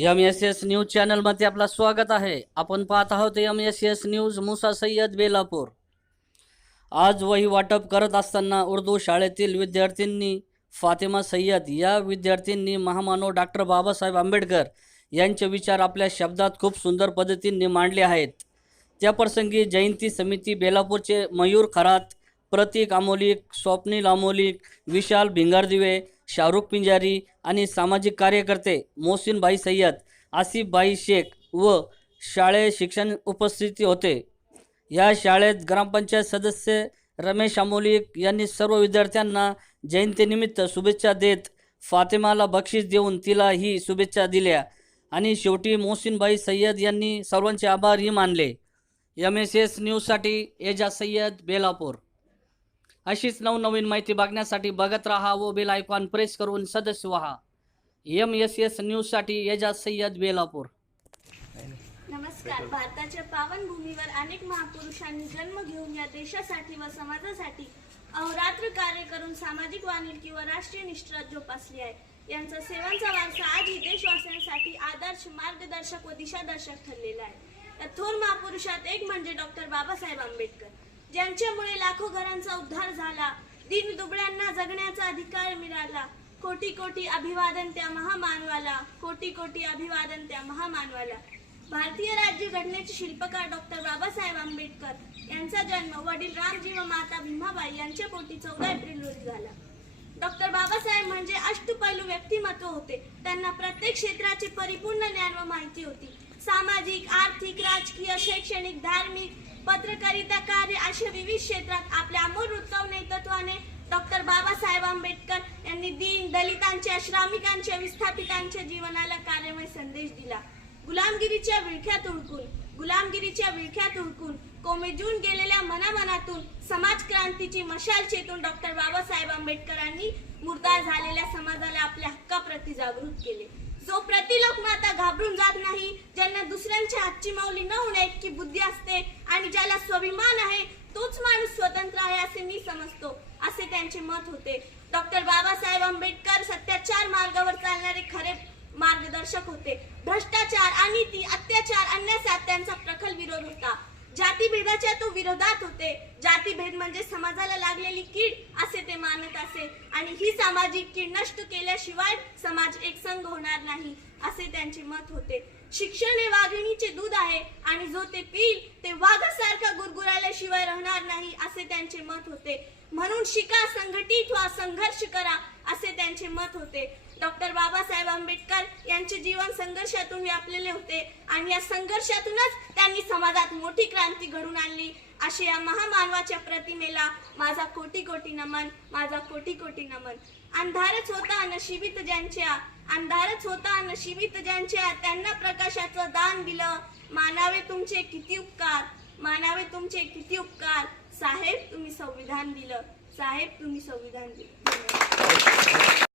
M S S news चॅनलमध्ये आपलं स्वागत आहे. आपण पाहत आहोत M S S news Musa Sayyed Belapur. आज वही वाटप करत असताना उर्दू शाळेतील विद्यार्थ्यांनी फातिमा सय्यद या विद्यार्थ्यांनी महामानव डॉक्टर बाबासाहेब आंबेडकर यांचे विचार आपल्या शब्दात खूप सुंदर पद्धतीने मांडले आहेत. त्याप्रसंगी जयंती समिती बेलापूरचे मयूर खरात प्रतीक आमोलिक स्वप्नील आमोलिक विशाल भिंगारदिवे शाहरुख पिंजारी आणि सामाजिक कार्यकर्ते मोहसिनबाई सय्यद आसिफबाई शेख व शाळे शिक्षण उपस्थिती होते. या शाळेत ग्रामपंचायत सदस्य रमेश आमोलिक यांनी सर्व विद्यार्थ्यांना जयंतीनिमित्त शुभेच्छा देत फातिमाला बक्षीस देऊन तिला ही शुभेच्छा दिल्या आणि शेवटी मोहसिनबाई सय्यद यांनी सर्वांचे आभारही मानले. एम एस एस न्यूजसाठी एजाज सय्यद बेलापूर. अशीच नवनवीन माहिती बघण्यासाठी बघत राहा व बेल आयकॉन प्रेस करून सदस्य व्हा. एम एस एस न्यूजसाठी एजाज सय्यद बेलापूर. नमस्कार. भारताच्या पावन भूमीवर अनेक महापुरुषांनी जन्म घेऊन या देशासाठी व समाजासाठी अहोरात्र कार्य करून सामाजिक वानिकी व राष्ट्रीय निष्ठा जोपासली आहे. यांचा सेवांचा वारसा आजही देशवासियांसाठी आदर्श मार्गदर्शक व दिशादर्शक ठरलेला आहे. या थोर महापुरुषात एक म्हणजे डॉक्टर बाबासाहेब आंबेडकर. ज्यांच्यामुळे लाखो घरांचा उद्धार झाला दिन दुबळ्यांना जगण्याचा अधिकार मिळाला. कोटी कोटी अभिवादन त्या महामानवाला कोटी कोटी अभिवादन त्या महामानवाला. भारतीय राज्य घटनेचे शिल्पकार डॉक्टर बाबासाहेब आंबेडकर यांचा जन्म वडील रामजी व माता भीमाबाई यांच्या पोटी चौदा एप्रिल रोजी झाला. डॉक्टर बाबासाहेब म्हणजे अष्टपैलू व्यक्तिमत्व होते. त्यांना प्रत्येक क्षेत्राचे परिपूर्ण ज्ञान व माहिती होती. सामाजिक आर्थिक राजकीय शैक्षणिक धार्मिक पत्रकार कार्य अशा विविध क्षेत्रात आपल्या अमोल उत्सव नेतृत्वाने डॉक्टर बाबासाहेब आंबेडकर यांनी दीन दलितांच्या श्रमिकांच्या विस्थापितांच्या जीवनाला कार्यमय संदेश दिला. गुलामगिरीच्या विळख्यात उडकून गुलामगिरीच्या विळख्यात उडकून कोमेजून गेलेल्या मनामनातून समाज क्रांतीची मशाल चेतून डॉक्टर बाबासाहेब आंबेडकरांनी मुर्दा झालेल्या समाजाला आपल्या हक्काप्रती जागृत केले. जो प्रतिलोक माता घाबरून जात नाही ज्यांना दुसऱ्यांच्या हातची माऊली न होण्या इतकी बुद्धी असते आणि ज्याला स्वाभिमान आहे तोच माणूस स्वतंत्र आहे असे मी समजतो असे त्यांचे मत होते. डॉक्टर बाबासाहेब आंबेडकर सत्याचार मार्गावर चालणारे खरे मार्गदर्शक होते. भ्रष्टाचार आणि ती अत्याचार अन्यासात त्यांचा प्रखल विरोध होता. जातीभेदाच्या तो विरोधात होते. जातीभेद म्हणजे समाजाला लागलेली कीड असे ते मानत असे. आणि ही सामाजिक कीड नष्ट केल्याशिवाय समाज एकसंघ होणार नाही असे त्यांचे मत होते. शिक्षण हे वाघिणीचे दूध आहे आणि जो ते पिईल ते वाघासारखा गुरगुर असे त्यांचे मत होते. म्हणून शिका संघटित व्हा संघर्ष करा असे त्यांचे मत होते. डॉक्टर बाबासाहेब आंबेडकर यांचे जीवन संघर्षातून व्यापलेले होते आणि या संघर्षातूनच त्यांनी समाजात मोठी क्रांती घडून आणली. असे या महामानवाच्या प्रतिमेला माझा कोटी कोटी नमन माझा कोटी कोटी नमन. अंधारच होता नशिबीत ज्यांच्या अंधारच होता नशिबीत ज्यांच्या त्यांना प्रकाशाचं दान दिलं. मानावे तुमचे किती उपकार मानावे तुमचे किती उपकार. साहेब तुम्ही संविधान दिलं. साहेब तुम्ही संविधान दिलं.